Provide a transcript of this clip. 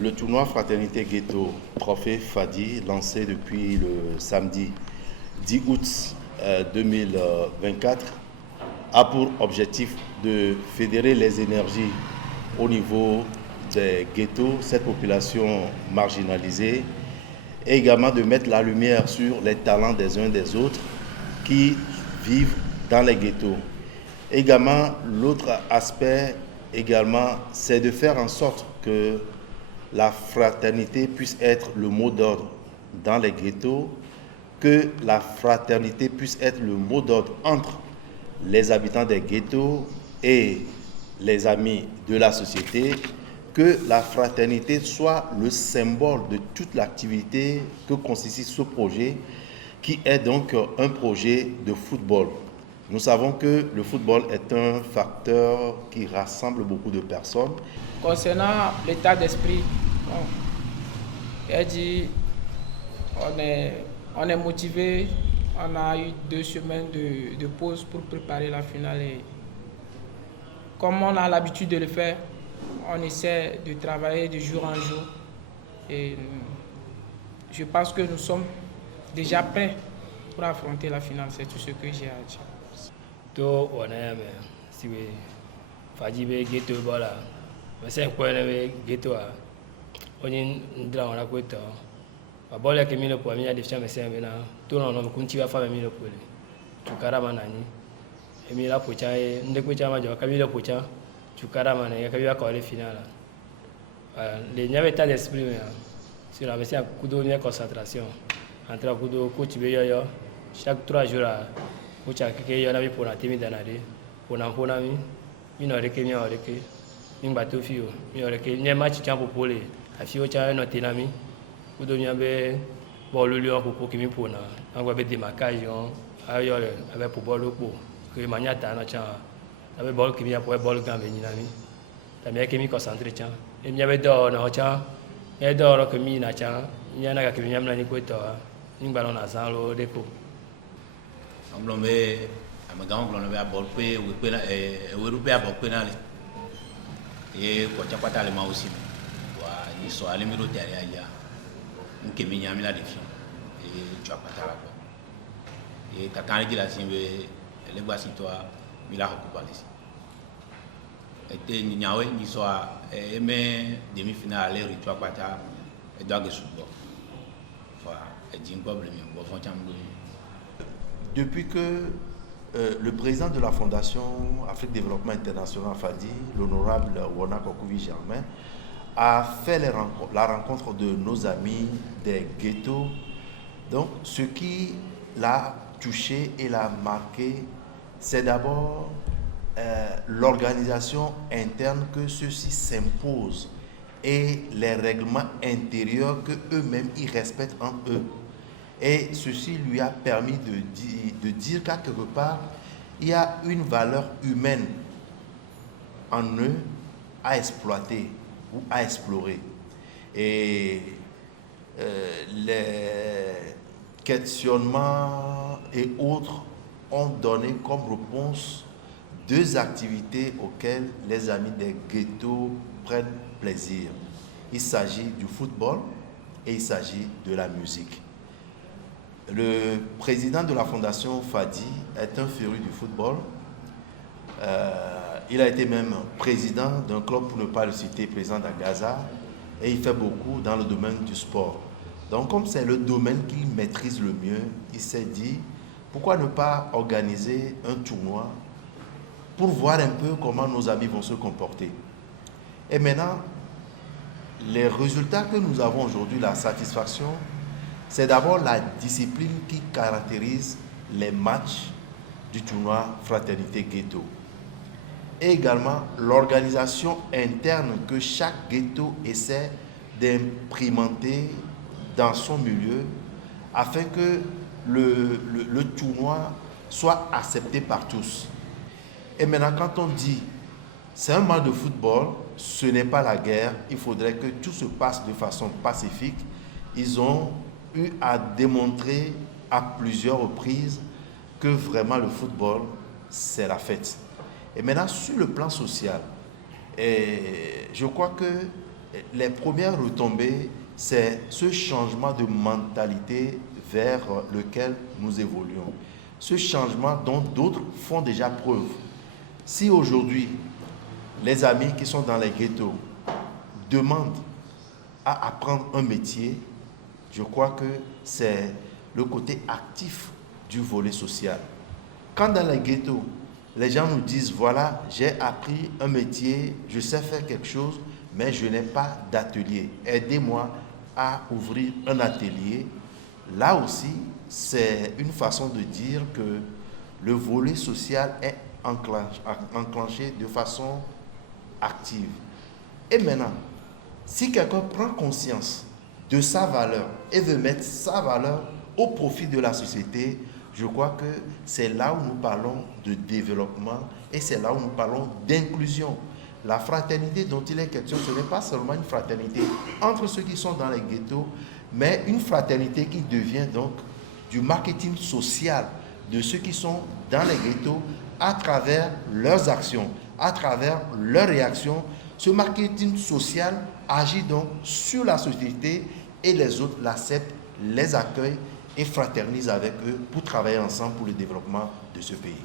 Le tournoi Fraternité Ghetto Trophée Fadi, lancé depuis le samedi 10 août 2024, a pour objectif de fédérer les énergies au niveau des ghettos, cette population marginalisée, et également de mettre la lumière sur les talents des uns des autres qui vivent dans les ghettos. Également, l'autre aspect, c'est de faire en sorte que la fraternité puisse être le mot d'ordre dans les ghettos, que la fraternité puisse être le mot d'ordre entre les habitants des ghettos et les amis de la société, que la fraternité soit le symbole de toute l'activité que consiste ce projet, qui est donc un projet de football. Nous savons que le football est un facteur qui rassemble beaucoup de personnes. Concernant l'état d'esprit, on est motivé. On a eu 2 semaines de pause pour préparer la finale. Et comme on a l'habitude de le faire, on essaie de travailler de jour en jour. Et je pense que nous sommes déjà prêts pour affronter la finale. C'est tout ce que j'ai à dire. To wana me siwe fajibe ghetto bola mese kwene be ghetto a onye ndra wana kweto ba bola ke mile po minya defia mese me na to no no kunti wa fa me mile po le tukara manani e mila pocha e nde kwecha ma jo ka mile pocha tukara manani ka biwa ko le finala le nyave ta d'esprit me sur la mese kudo ni concentration entre kudo coach be yo chaque 3 jours Ucha keke yo na bi pona timi danade pona mi no reke mi oreke mi ngbato fi o mi oreke nye match champo pole afi o cha no tenami udo mi abe bolu lion popo kimi pona angwa be demarquage on ayo le abe po bolu po ke manya ta no cha abe bol kimi apo bol gambe ni nami ta mi kimi concentré cha e mi abe do no cha e do ro kimi na cha nya na ka kimi nyamna ni ko to ni ngba na san lo depo Amblombe amagang blombe abolpe wepe na werupe abokpe na le e ko chapata le ma aussi wa ni so ale mi ro tare aya nke mi nyami la defi e chapata la ko e kakane di la simbe le gba sitwa mi la ko balisi e te ni nyawe ni so e me demi finale ri chapata e doit que subo fa e jin problème bo fon chamgo. Depuis que le président de la Fondation Afrique Développement International Fadi, l'honorable Wona Kokuvi Germain, a fait la rencontre de nos amis des ghettos. Donc, ce qui l'a touché et l'a marqué, c'est d'abord l'organisation interne, que ceux-ci s'imposent et les règlements intérieurs que eux-mêmes ils respectent en eux. Et ceci lui a permis de dire qu'à quelque part, il y a une valeur humaine en eux à exploiter ou à explorer. Et les questionnements et autres ont donné comme réponse 2 activités auxquelles les amis des ghettos prennent plaisir. Il s'agit du football et il s'agit de la musique. Le président de la Fondation Fadi est un féru du football. Il a été même président d'un club, pour ne pas le citer, président d'Agaza, et il fait beaucoup dans le domaine du sport. Donc, comme c'est le domaine qu'il maîtrise le mieux, il s'est dit, pourquoi ne pas organiser un tournoi pour voir un peu comment nos amis vont se comporter. Et maintenant, les résultats que nous avons aujourd'hui, la satisfaction, c'est d'abord la discipline qui caractérise les matchs du tournoi Fraternité Ghetto. Et également l'organisation interne que chaque ghetto essaie d'implémenter dans son milieu afin que le tournoi soit accepté par tous. Et maintenant, quand on dit c'est un match de football, ce n'est pas la guerre, il faudrait que tout se passe de façon pacifique. Ils ont eu à démontrer à plusieurs reprises que vraiment le football, c'est la fête. Et maintenant, sur le plan social, je crois que les premières retombées, c'est ce changement de mentalité vers lequel nous évoluons. Ce changement dont d'autres font déjà preuve. Si aujourd'hui, les amis qui sont dans les ghettos demandent à apprendre un métier, je crois que c'est le côté actif du volet social. Quand dans les ghettos, les gens nous disent, voilà, j'ai appris un métier, je sais faire quelque chose, mais je n'ai pas d'atelier. Aidez-moi à ouvrir un atelier. Là aussi, c'est une façon de dire que le volet social est enclenché de façon active. Et maintenant, si quelqu'un prend conscience de sa valeur et veut mettre sa valeur au profit de la société, je crois que c'est là où nous parlons de développement et c'est là où nous parlons d'inclusion. La fraternité dont il est question, ce n'est pas seulement une fraternité entre ceux qui sont dans les ghettos, mais une fraternité qui devient donc du marketing social de ceux qui sont dans les ghettos à travers leurs actions, à travers leurs réactions. Ce marketing social agit donc sur la société et les autres l'acceptent, les accueillent et fraternisent avec eux pour travailler ensemble pour le développement de ce pays.